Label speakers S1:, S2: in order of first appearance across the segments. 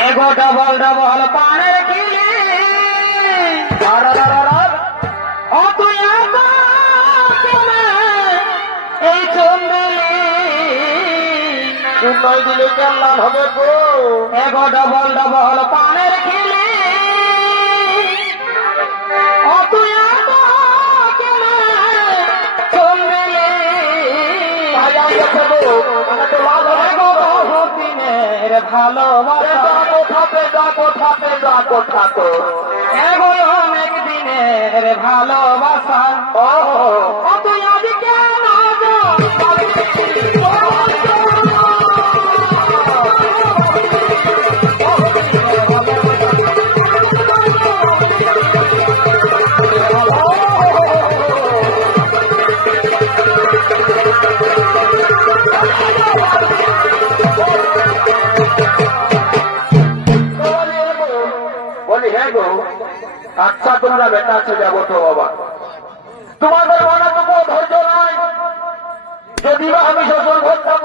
S1: এগো double double পানের ও, তুই এই চুম্বিলি
S2: সুন্দর দিলে কেমন হবে গো?
S1: এগো ডবল ডবল পানের ও, তুই একা
S2: ভাই আমি
S1: ভালোবাসা।
S2: কোথাতে যা কোথাতে যা কোথাতে
S1: এগো অনেক দিনের ভালোবাসা।
S2: ও।
S1: ও তুই আজ কেন
S2: তোমরা বেটা আছে যাব তো বাবা তোমাদের কোনো ধৈর্য নাই? যদি আমি শ্বশুর ঘর যাব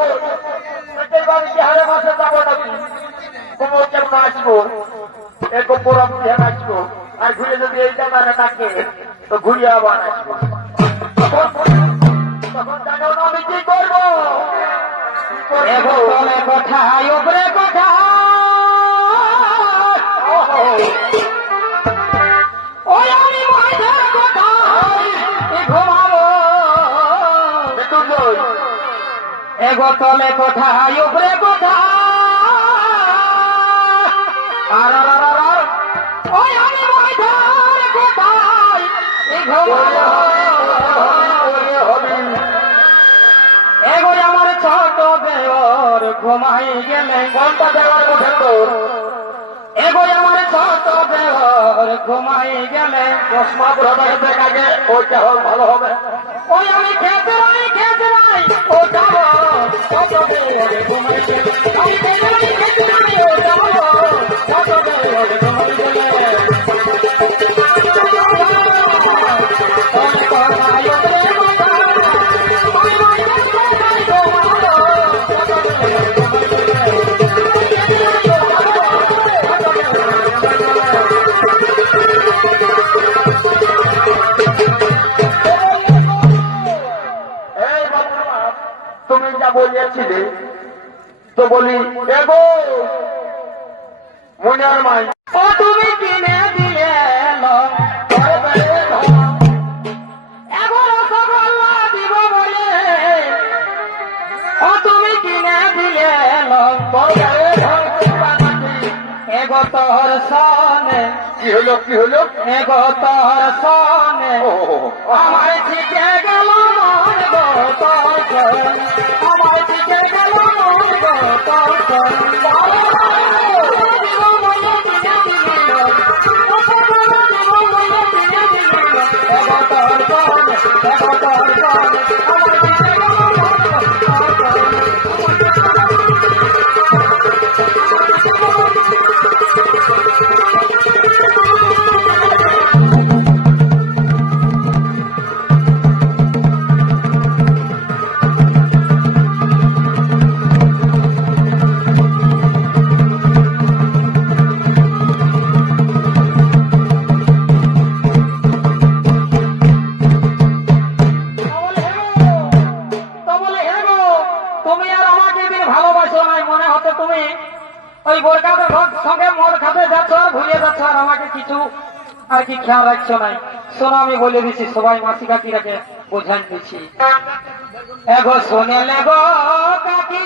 S2: পেটের বাড়িতে হারে মাসে যাব নাকি? তোমার কেমন আসব? এরকম পুরম ধ্যান আসব। আর ঘুরে যদি এই জায়গাটা থাকে তো ঘুরিয়ে আবার আসব। তখন তখন জানো না আমি কি করব? কি
S1: এগো
S2: করব?
S1: তলে কোথায়। উপরে কোথায় এগো তলে কোথায় উপরে কোথায়? আর আর আর আর আর। ওই আমি মাঝে কোথায় এ এগো আমার ছোট দেওর ঘুমাই গেলে
S2: কোনটা দেওয়ার কথা
S1: এগো আমার ছোট দেওর ঘুমাই গেলে
S2: চশমা হেঁটে আগে ওইটা ভালো হবে।
S1: ওই আমি খেতে নাই খেতে নাই ও যাব
S2: যা তো বলি এগো মুনিয়ার মাই
S1: ও তুমি কিনে দিলে তোর সনে।
S2: কি হলো কি হলো?
S1: এগো তোর সনে। আমার থেকে গেল। আমার দিকে গেল মন খেয়াল রাখছো নাই শোনো, আমি বলে দিচ্ছি, সবাই মাসি কাকিরাকে বোঝান দিচ্ছি। এগো, শোনে লেগো কাকি?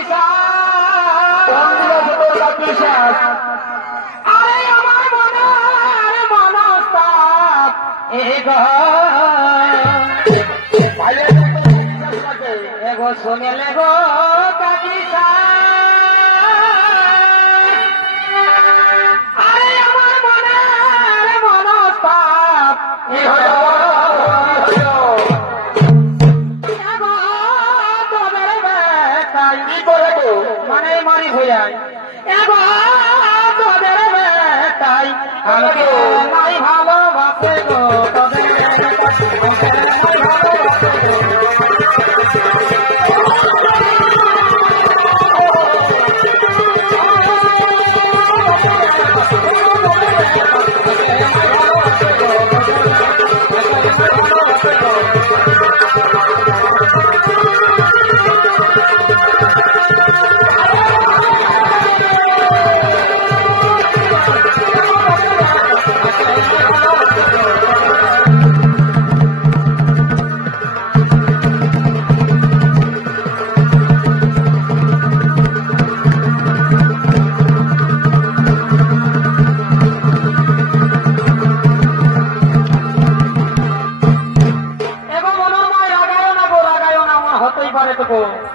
S1: আরে, আমার মনে এগো। বেটাই আমাকে নাই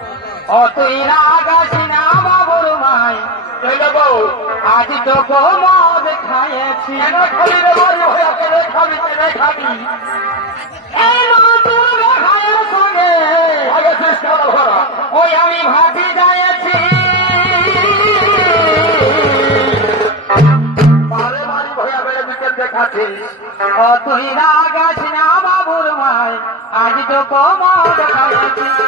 S1: তো গো ও না বাবুর মাই আজ তো মদ খাইয়েছি।
S2: খাবি
S1: এই নতুন সঙ্গে। ওই আমি ভাবি যাইছি তুই রাগাসি না বাবুর মাই আজ তো গো মদ খাইয়েছি ও তুই রাগাসি না বাবুর মাই আজ তো মদ খাইয়েছি।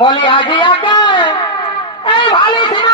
S1: বলি আজি আগে। এই ভালো ছিল